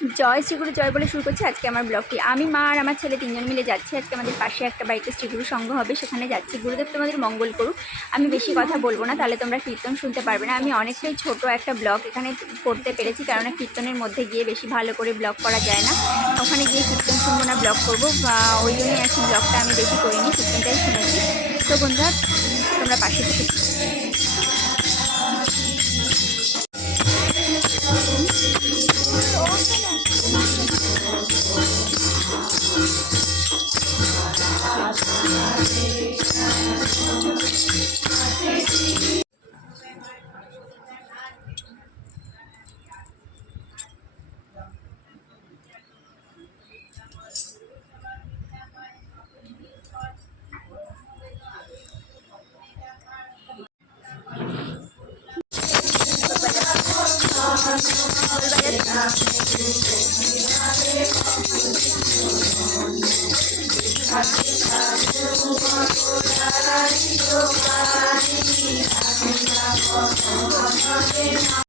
জয় শ্রীগুরু জয় বলে শুরু করছি আজকে আমার ব্লগটি। আমি, মা আর আমার ছেলে 3 জন মিলে যাচ্ছি। আজকে আমাদের পাশে একটা বাড়িতে শ্রীগুরু সংঘ হবে, সেখানে যাচ্ছি। গুরুদেব তোমাদের মঙ্গল করুক। আমি বেশি কথা বলবো না, তাহলে তোমরা কীর্তন শুনতে পারবে না। আমি অনেকটাই ছোট একটা ব্লগ এখানে করতে পেরেছি, কারণ কীর্তনের মধ্যে গিয়ে বেশি ভালো করে ব্লগ করা যায় না। ওখানে গিয়ে কীর্তন শুনবো না, ব্লগ করবো, ওই জন্যই আর কি ব্লগটা আমি বেশি করিনি, কীর্তনটাই শুনেছি। তো বন্ধুরা, তোমরা পাশে থেকে